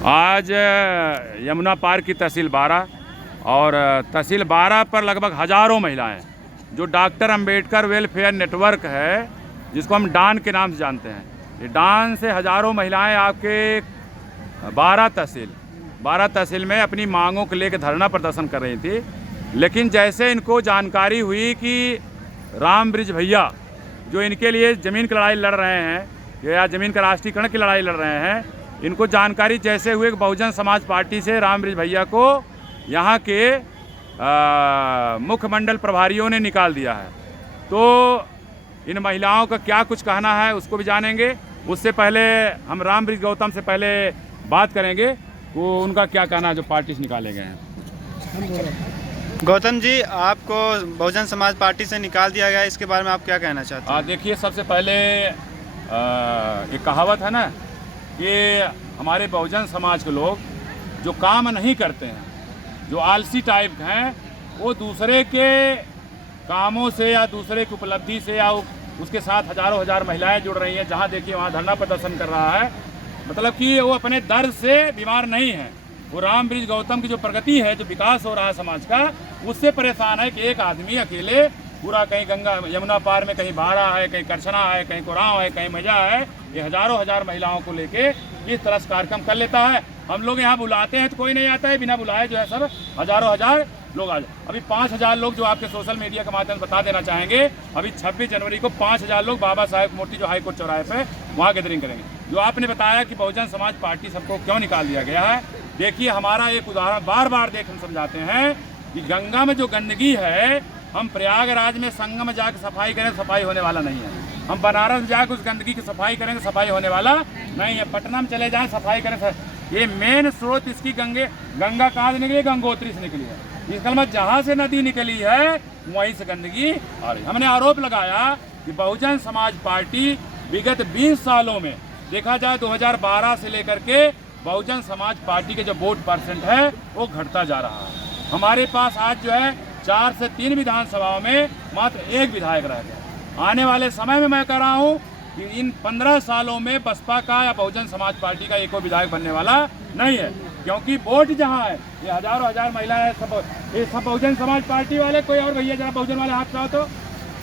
आज यमुना पार की तहसील 12 और तहसील 12 पर लगभग हज़ारों महिलाएं जो डॉक्टर अंबेडकर वेलफेयर नेटवर्क है, जिसको हम डान के नाम से जानते हैं, ये डान से हज़ारों महिलाएं आपके 12 तहसील में अपनी मांगों को लेकर धरना प्रदर्शन कर रही थी। लेकिन जैसे इनको जानकारी हुई कि राम बृज भैया जो इनके लिए ज़मीन की लड़ाई लड़ रहे हैं या ज़मीन का राष्ट्रीयकरण की लड़ाई लड़ रहे हैं, इनको जानकारी जैसे हुए कि बहुजन समाज पार्टी से राम बृज भैया को यहाँ के मुख्य मंडल प्रभारियों ने निकाल दिया है। तो इन महिलाओं का क्या कुछ कहना है उसको भी जानेंगे। उससे पहले हम राम बृज गौतम से पहले बात करेंगे वो उनका क्या कहना है जो पार्टी से निकाले गए हैं। गौतम जी, आपको बहुजन समाज पार्टी से निकाल दिया गया, इसके बारे में आप क्या कहना चाहते हैं? देखिए, सबसे पहले एक कहावत है ना कि हमारे बहुजन समाज के लोग जो काम नहीं करते हैं, जो आलसी टाइप हैं, वो दूसरे के कामों से या दूसरे की उपलब्धि से या उसके साथ हजारों हजार महिलाएं जुड़ रही हैं। जहाँ देखिए वहाँ धरना प्रदर्शन कर रहा है, मतलब कि वो अपने दर्द से बीमार नहीं है। वो राम बृज गौतम की जो प्रगति है, जो विकास हो रहा है समाज का, उससे परेशान है कि एक आदमी अकेले पूरा कहीं गंगा यमुना पार में कहीं भाड़ा है, कहीं करछना है, कहीं कोराव है, कहीं मजा है, ये हजारों हजार महिलाओं को लेके इस तरह से कार्यक्रम कर लेता है। हम लोग यहाँ बुलाते हैं तो कोई नहीं आता है, बिना बुलाए जो है सब हजारों हजार लोग आ जाए। अभी 5000 लोग जो आपके सोशल मीडिया के माध्यम से बता देना चाहेंगे, अभी 26 जनवरी को 5000 लोग बाबा साहेब मूर्ति जो हाईकोर्ट चौराहे पे वहाँ गैदरिंग करेंगे। जो आपने बताया कि बहुजन समाज पार्टी सबको क्यों निकाल दिया गया है, देखिए हमारा एक उदाहरण बार बार देख हम समझाते हैं कि गंगा में जो गंदगी है, हम प्रयागराज में संगम में जाकर सफाई करें, सफाई होने वाला नहीं है। हम बनारस में जाकर उस गंदगी की सफाई करेंगे, सफाई होने वाला नहीं है। पटना में चले जाएं, सफाई करें। ये मेन स्रोत इसकी गंगा कहाँ से निकली? गंगोत्री से निकली है। इसका मतलब जहाँ से नदी निकली है वहीं से गंदगी आ रही। हमने आरोप लगाया कि बहुजन समाज पार्टी विगत 20 सालों में देखा जाए 2012 से लेकर के बहुजन समाज पार्टी के जो वोट परसेंट है वो घटता जा रहा है। हमारे पास आज जो है 4 से 3 विधानसभाओं में मात्र 1 विधायक रह गया। आने वाले समय में मैं कह रहा हूँ कि इन 15 सालों में बसपा का या बहुजन समाज पार्टी का एक और विधायक बनने वाला नहीं है, क्योंकि वोट जहाँ है ये हजारों हजार महिलाएं ये सब बहुजन समाज पार्टी वाले। कोई और भैया जरा बहुजन वाले हाथ पाओ, तो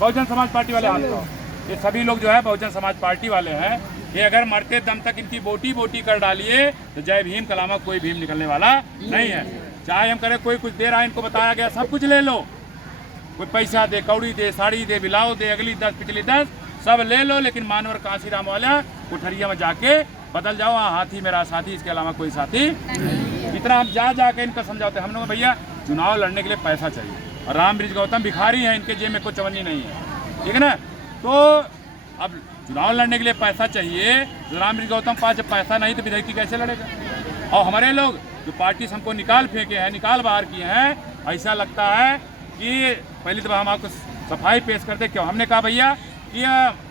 बहुजन समाज पार्टी वाले हाथ पाओ। ये सभी लोग जो है बहुजन समाज पार्टी वाले हैं। ये अगर मरते दम तक इनकी बोटी कर डालिए तो जय भीम के अलावा कोई भीम निकलने वाला नहीं है। चाहे हम करें, कोई कुछ दे रहा है, इनको बताया गया सब कुछ ले लो, कोई पैसा दे, कौड़ी दे, साड़ी दे, बिलाव दे, अगली 10 पिछली 10 सब ले लो, लेकिन मानवर कांसीराम वाला कोठरिया में जाके बदल जाओ, हाँ हाथी मेरा साथी, इसके अलावा कोई साथी नहीं। इतना हम जाके इनको समझाते हैं। हम लोग भैया चुनाव लड़ने के लिए पैसा चाहिए, और राम बृज गौतम भिखारी हैं, इनके जेब में कोई चवन्नी नहीं है, ठीक है ना। तो अब चुनाव लड़ने के लिए पैसा चाहिए, तो राम बृज गौतम पास जब पैसा नहीं तो विधायकी कैसे लड़ेगा? और हमारे लोग जो पार्टी से हमको निकाल फेंके हैं, निकाल बाहर किए हैं, ऐसा लगता है कि पहली दफा हम आपको सफाई पेश करते। क्यों? हमने कहा भैया कि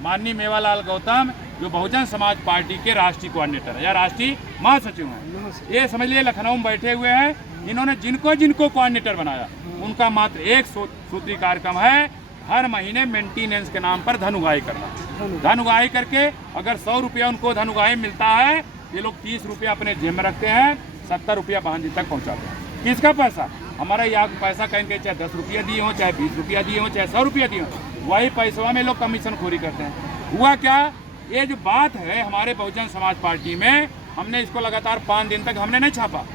माननीय मेवालाल गौतम जो बहुजन समाज पार्टी के राष्ट्रीय कोऑर्डिनेटर है या राष्ट्रीय महासचिव हैं, ये समझ लिए लखनऊ में बैठे हुए हैं। इन्होंने जिनको कोऑर्डिनेटर बनाया उनका मात्र एक सूत्री कार्यक्रम है, हर महीने मेंटेनेंस के नाम पर धन उगाही करना। धन उगाही करके अगर 100 रुपया उनको धन उगाही मिलता है, ये लोग 30 रुपया अपने जेब में रखते हैं, 70 रुपया बहन जी तक पहुँचाते हैं। किसका पैसा? हमारा यहाँ पैसा कहेंगे, चाहे 10 रुपया दिए हो, चाहे 20 रुपया दिए हो, चाहे 100 रुपया दिए हो, वही पैसों में लोग कमीशन खोरी करते हैं। हुआ क्या? ये जो बात है हमारे बहुजन समाज पार्टी में, हमने इसको लगातार 5 दिन तक हमने नहीं छापा।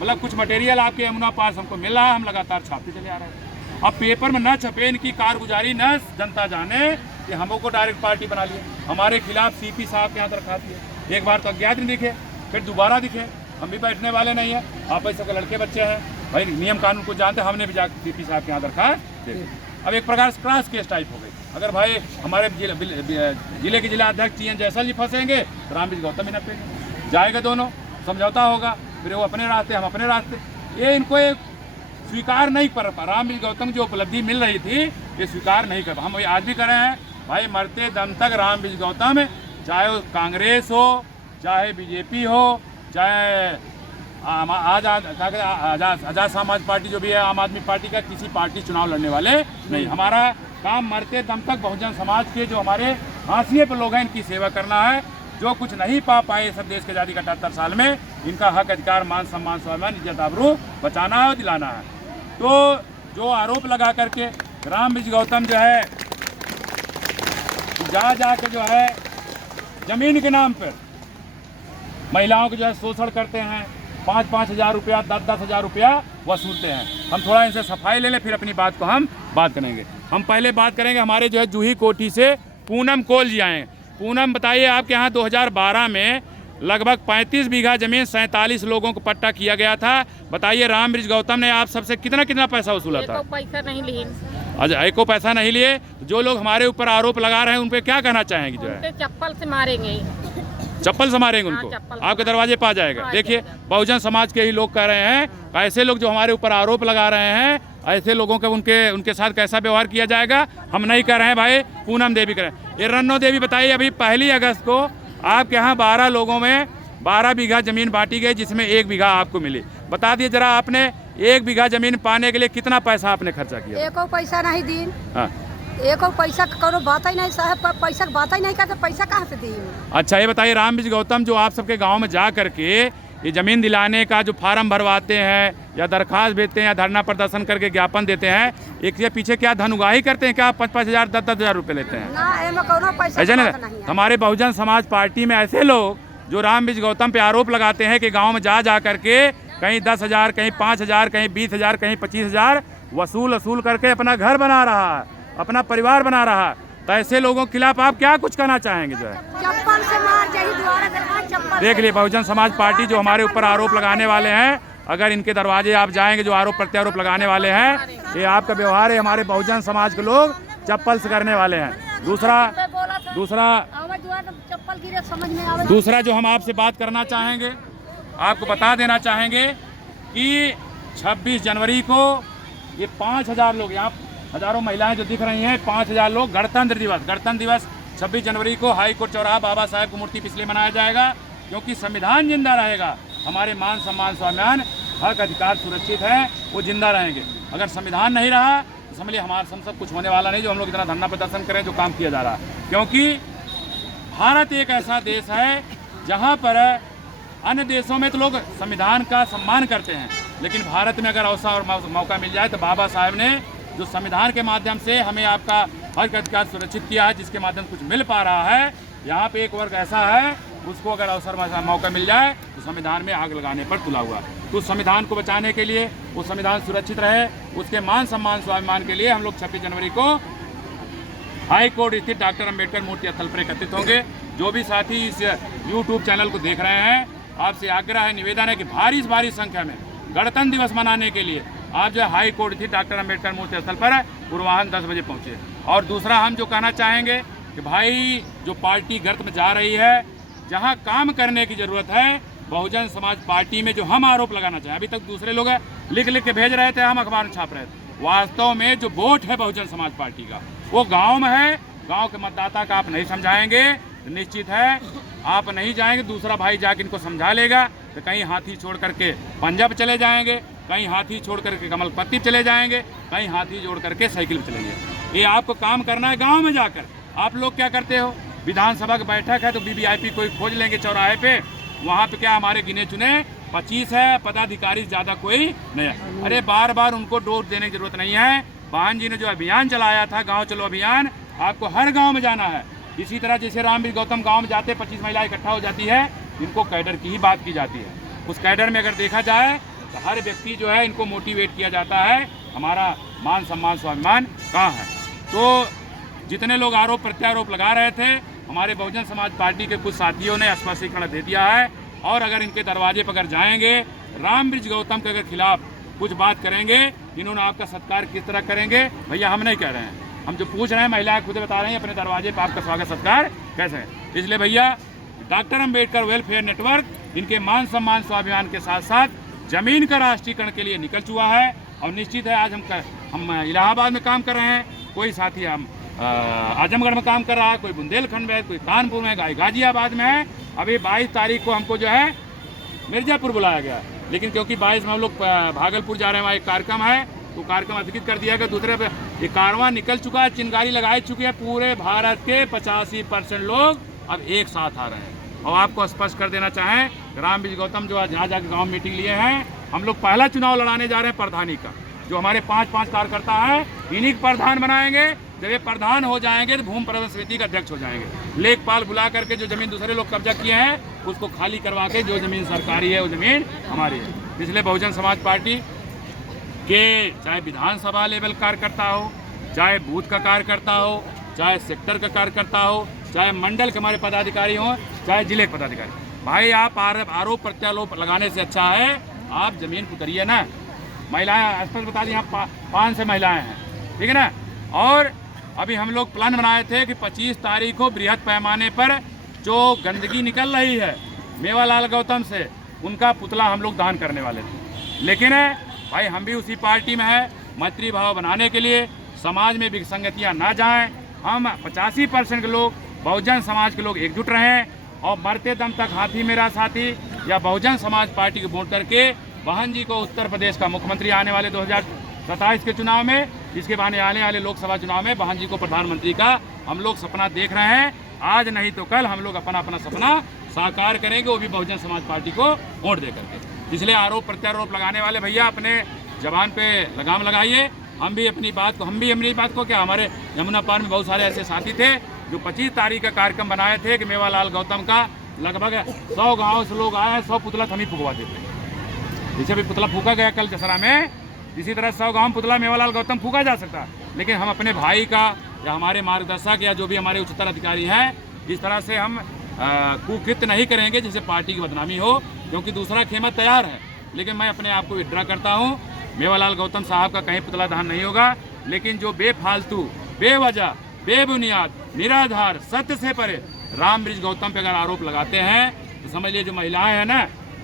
मतलब कुछ मटेरियल आपके यमुना पास हमको मिल रहा है, हम लगातार छापते चले आ रहे हैं। अब पेपर में न छपे, इनकी कारगुजारी न जनता जाने कि हमको डायरेक्ट पार्टी बना लिया। हमारे खिलाफ सीपी साहब के यहाँ तरखा दिए, एक बार तो अज्ञात नहीं दिखे, फिर दोबारा दिखे। हम भी बैठने वाले नहीं है, आप ऐसे के लड़के बच्चे हैं भाई, नियम कानून को जानते, हमने भी जाकर सीपी साहब के यहाँ दरखास्त दे दी। अब एक प्रकार से क्रॉस केस टाइप हो गई। अगर भाई हमारे जिले के जिला अध्यक्ष टी एन जयसल जी फंसेंगे तो राम बृज गौतम ही नपेंगे, जाएगा दोनों, समझौता होगा, फिर वो अपने रास्ते हम अपने रास्ते। ये इनको एक स्वीकार नहीं कर पा। राम बृज गौतम जो उपलब्धि मिल रही थी ये स्वीकार नहीं कर पा। हम आज भी कर रहे हैं भाई, मरते दम तक राम बृज गौतम, चाहे वो कांग्रेस हो, चाहे बीजेपी हो, चाहे आजाद समाज पार्टी जो भी है, आम आदमी पार्टी का, किसी पार्टी चुनाव लड़ने वाले नहीं। हमारा काम मरते दम तक बहुजन समाज के जो हमारे हाशिए पर लोग हैं इनकी सेवा करना है। जो कुछ नहीं पा पाए सब देश के आज़ादी के 78 साल में, इनका हक अधिकार मान सम्मान स्वाभिमान इज्जत आबरू बचाना है और दिलाना है। तो जो आरोप लगा करके रामविजय गौतम जो है जा के जो है जमीन के नाम पर महिलाओं को जो है शोषण करते हैं, 5-5 हज़ार रुपया 10-10 हज़ार रुपया वसूलते हैं। हम थोड़ा इनसे सफाई ले लें, फिर अपनी बात को हम बात करेंगे। हम पहले बात करेंगे हमारे जो है जूही कोठी से पूनम कोल जी आए। पूनम, बताइए आपके यहाँ 2012 में लगभग 35 बीघा जमीन 47 लोगों को पट्टा किया गया था। बताइए रामविजय गौतम ने आप सबसे कितना पैसा वसूला था? पैसा नहीं लिए। अच्छा, एको पैसा नहीं लिए। जो लोग हमारे ऊपर आरोप लगा रहे हैं उन पे क्या कहना चाहेंगे? जो है चप्पल से मारेंगे, चप्पल से मारेंगे उनको, आपके दरवाजे पे आ जाएगा। देखिए बहुजन समाज के ही लोग कह रहे हैं, ऐसे लोग जो हमारे ऊपर आरोप लगा रहे हैं, ऐसे लोगों के उनके साथ कैसा व्यवहार किया जाएगा हम नहीं कर रहे हैं भाई। पूनम देवी करें। ये रन्नो देवी, बताइए अभी 1 अगस्त को आपके यहाँ 12 लोगों में 12 बीघा जमीन बांटी गई, जिसमें 1 बीघा आपको मिली। बता दिए जरा, आपने 1 बीघा जमीन पाने के लिए कितना पैसा आपने खर्चा किया? एको पैसा नहीं दी। हाँ, एको पैसा करो बात ही नहीं साहब, पैसा की बात ही नहीं करते, पैसा कहाँ से दी? अच्छा ये बताइए रामविजय गौतम, जो आप सबके गांव में जा करके ये ज़मीन दिलाने का जो फार्म भरवाते हैं या दरखास्त भेजते हैं या धरना प्रदर्शन करके ज्ञापन देते हैं, एक के पीछे क्या धन उगाही करते हैं? क्या 5-5 हज़ार 10-10 हज़ार रुपये लेते हैं? ना, एमे कोनो पैसा ऐसे ना, नहीं है। हमारे बहुजन समाज पार्टी में ऐसे लोग जो रामविजय गौतम पे आरोप लगाते हैं कि गाँव में जा करके कहीं 10 हज़ार, कहीं 5 हज़ार, कहीं 20 हज़ार, कहीं 25 हज़ार वसूल करके अपना घर बना रहा है, अपना परिवार बना रहा है। तो ऐसे लोगों के खिलाफ आप क्या कुछ कहना चाहेंगे? जो है चप्पल से मार जाही, द्वारा दरवाजा चप्पल देख लिए बहुजन समाज पार्टी जो हमारे ऊपर आरोप लगाने वाले हैं, अगर इनके दरवाजे आप जाएंगे जो आरोप प्रत्यारोप लगाने वाले हैं, ये आपका व्यवहार है हमारे बहुजन समाज के लोग चप्पल से करने वाले हैं। दूसरा जो हम आपसे बात करना चाहेंगे, आपको बता देना चाहेंगे कि 26 जनवरी को ये 5,000 लोग, यहाँ हजारों महिलाएं जो दिख रही हैं, 5,000 लोग गणतंत्र दिवस 26 जनवरी को हाई कोर्ट चौराहा बाबा साहेब की मूर्ति पिछले मनाया जाएगा, क्योंकि संविधान जिंदा रहेगा, हमारे मान सम्मान स्वाभिमान हक अधिकार सुरक्षित है, वो जिंदा रहेंगे। अगर संविधान नहीं रहा तो समझिए हमारे सब कुछ होने वाला नहीं, जो हम लोग इतना धरना प्रदर्शन करें, जो काम किया जा रहा है। क्योंकि भारत एक ऐसा देश है जहाँ पर अन्य देशों में तो लोग संविधान का सम्मान करते हैं, लेकिन भारत में अगर अवसर और मौका मिल जाए तो बाबा साहेब ने जो संविधान के माध्यम से हमें आपका हक अधिकार सुरक्षित किया है, जिसके माध्यम से कुछ मिल पा रहा है, यहाँ पे एक वर्ग ऐसा है उसको अगर अवसर मौका मिल जाए तो संविधान में आग लगाने पर तुला हुआ। तो उस संविधान को बचाने के लिए, वो संविधान सुरक्षित रहे, उसके मान सम्मान स्वाभिमान के लिए हम लोग 26 जनवरी को हाई कोर्ट स्थित डॉक्टर अंबेडकर मूर्ति स्थल पर एकत्रित होंगे। जो भी साथी इस यूट्यूब चैनल को देख रहे हैं, आपसे आग्रह है, निवेदन है कि भारी संख्या में गणतंत्र दिवस मनाने के लिए आप जो हाई कोर्ट स्थित डॉक्टर अंबेडकर मूर्ति स्थल पर पूर्वाह्न 10 बजे पहुँचे। और दूसरा हम जो कहना चाहेंगे कि भाई जो पार्टी गर्त में जा रही है, जहाँ काम करने की ज़रूरत है, बहुजन समाज पार्टी में जो हम आरोप लगाना चाहें, अभी तक दूसरे लोग लिख के भेज रहे थे, हम अखबार में छाप रहे थे, वास्तव में जो वोट है बहुजन समाज पार्टी का वो गांव में है। गांव के मतदाता का आप नहीं समझाएंगे तो निश्चित है आप नहीं जाएंगे, दूसरा भाई जाके इनको समझा लेगा, तो कहीं हाथी छोड़ करके पंजाब चले जाएंगे, कहीं हाथी छोड़ करके कमलपत्ती चले जाएंगे, कहीं हाथी जोड़ करके साइकिल पर चलेंगे। ये आपको काम करना है गाँव में जाकर। आप लोग क्या करते हो, विधानसभा की बैठक है तो वीवीआईपी कोई खोज लेंगे चौराहे पे, वहाँ पे क्या हमारे गिने चुने 25 है, पदाधिकारी ज़्यादा कोई नहीं है। अरे बार उनको डोज देने की जरूरत नहीं है। वाहन जी ने जो अभियान चलाया था, गांव चलो अभियान, आपको हर गांव में जाना है। इसी तरह जैसे रामविजय गौतम गांव में जाते 25 महिलाएं इकट्ठा हो जाती है, इनको कैडर की ही बात की जाती है। उस कैडर में अगर देखा जाए तो हर व्यक्ति जो है इनको मोटिवेट किया जाता है, हमारा मान सम्मान स्वाभिमान कहाँ है। तो जितने लोग आरोप प्रत्यारोप लगा रहे थे, हमारे बहुजन समाज पार्टी के कुछ साथियों ने स्पष्टीकरण दे दिया है। और अगर इनके दरवाजे पर अगर जाएंगे, रामविजय गौतम के अगर खिलाफ कुछ बात करेंगे, इन्होंने आपका सत्कार किस तरह करेंगे, भैया हम नहीं कह रहे हैं, हम जो पूछ रहे हैं महिलाएं खुद बता रही हैं अपने दरवाजे पर आपका स्वागत सत्कार कैसे है। इसलिए भैया डॉक्टर अंबेडकर वेलफेयर नेटवर्क इनके मान सम्मान स्वाभिमान के साथ साथ जमीन का राष्ट्रीयकरण के लिए निकल चुका है। और निश्चित है आज हम इलाहाबाद में काम कर रहे हैं, कोई साथी हम आजमगढ़ में काम कर रहा है, कोई बुंदेलखंड में है, कोई कानपुर में, गाजियाबाद में है। अभी 22 तारीख को हमको जो है मिर्जापुर बुलाया गया, लेकिन क्योंकि 22 में हम लोग भागलपुर जा रहे हैं, वहाँ एक कार्यक्रम है, तो कार्यक्रम स्थगित कर दिया गया। दूसरे पे ये कारवां निकल चुका है, चिनगारी लगाई चुकी है, पूरे भारत के 85% लोग अब एक साथ आ रहे हैं। और आपको स्पष्ट कर देना चाहें, रामबीज गौतम जो आज जहाँ जाके गाँव मीटिंग लिए हैं, हम लोग पहला चुनाव लड़ाने जा रहे हैं प्रधानी का। जो हमारे 5 कार्यकर्ता हैं, इन्हीं को प्रधान बनाएंगे। जब ये प्रधान हो जाएंगे तो भूमि प्रबंधन समिति का अध्यक्ष हो जाएंगे। लेखपाल बुला करके जो जमीन दूसरे लोग कब्जा किए हैं उसको खाली करवा के जो जमीन सरकारी है वो जमीन हमारी है। इसलिए बहुजन समाज पार्टी के चाहे विधानसभा लेवल कार्यकर्ता हो, चाहे बूथ का कार्यकर्ता हो, चाहे सेक्टर का कार्यकर्ता हो, चाहे मंडल के हमारे पदाधिकारी हों, चाहे जिले के पदाधिकारी, भाई आप आरोप प्रत्यारोप लगाने से अच्छा है आप जमीन पर उतरिए ना। महिलाएं स्पष्ट बता दी, यहाँ 5 से महिलाएं हैं, ठीक है ना। और अभी हम लोग प्लान बनाए थे कि 25 तारीख को बृहद पैमाने पर जो गंदगी निकल रही है मेवालाल गौतम से, उनका पुतला हम लोग दान करने वाले थे। लेकिन भाई हम भी उसी पार्टी में है, मैत्री भाव बनाने के लिए समाज में विसंगतियाँ ना जाएं, हम 85% के लोग बहुजन समाज के लोग एकजुट रहें और मरते दम तक हाथी मेरा साथी या बहुजन समाज पार्टी को वोट करके बहन जी को उत्तर प्रदेश का मुख्यमंत्री आने वाले 2027 के चुनाव में, इसके बाद आने वाले लोकसभा चुनाव में बहन जी को प्रधानमंत्री का हम लोग सपना देख रहे हैं। आज नहीं तो कल हम लोग अपना अपना सपना साकार करेंगे, वो भी बहुजन समाज पार्टी को वोट दे करके। इसलिए आरोप प्रत्यारोप लगाने वाले भैया अपने जबान पे लगाम लगाइए। हम भी अपनी बात को क्या, हमारे यमुना पार में बहुत सारे ऐसे साथी थे जो 25 तारीख का कार्यक्रम बनाए थे कि मेवालाल गौतम का लगभग 100 गाँव से लोग आए, 100 पुतला हम ही फुकवा देते। जैसे भी पुतला फूका गया कल दशहरा में, इसी तरह 100 गाँव पुतला मेवालाल गौतम फूका जा सकता। लेकिन हम अपने भाई का या हमारे मार्गदर्शक या जो भी हमारे उच्चतर अधिकारी हैं, इस तरह से हम कुकृत्य नहीं करेंगे जिससे पार्टी की बदनामी हो, क्योंकि दूसरा खेमा तैयार है। लेकिन मैं अपने आप को विड्रा करता हूँ, मेवालाल गौतम साहब का कहीं पुतला दहन नहीं होगा। लेकिन जो बेफालतू, बेवजह, बेबुनियाद, निराधार, सत्य से परे रामबीज गौतम पे अगर आरोप लगाते हैं तो समझ लिए जो महिलाएं हैं ना,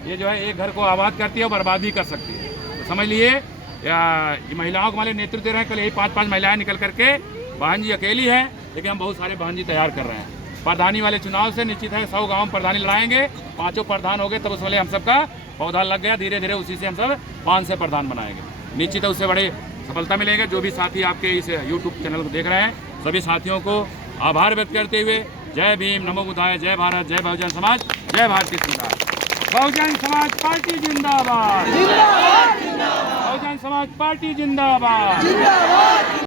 ये जो है एक घर को आबाद करती है और बर्बाद भी कर सकती है। तो समझ लिए ये महिलाओं को हमारे नेतृत्व दे रहे हैं। कल यही 5 महिलाएं निकल करके, बहन जी अकेली है लेकिन हम बहुत सारे बहन जी तैयार कर रहे हैं। प्रधानी वाले चुनाव से निश्चित है 100 गाँव प्रधानी लड़ाएंगे, 5 प्रधान हो गए तब उस वाले हम सबका पौधा लग गया, धीरे धीरे उसी से हम सब 5 से प्रधान बनाएंगे। निश्चित है उससे बड़ी सफलता मिलेगी। जो भी साथी आपके इस YouTube चैनल को देख रहे हैं, सभी साथियों को आभार व्यक्त करते हुए जय भीम, नमो बुद्धाय, जय भारत, जय बहुजन समाज, जय भारत की संविधान। बहुजन समाज पार्टी जिंदाबाद, बहुजन समाज पार्टी जिंदाबाद।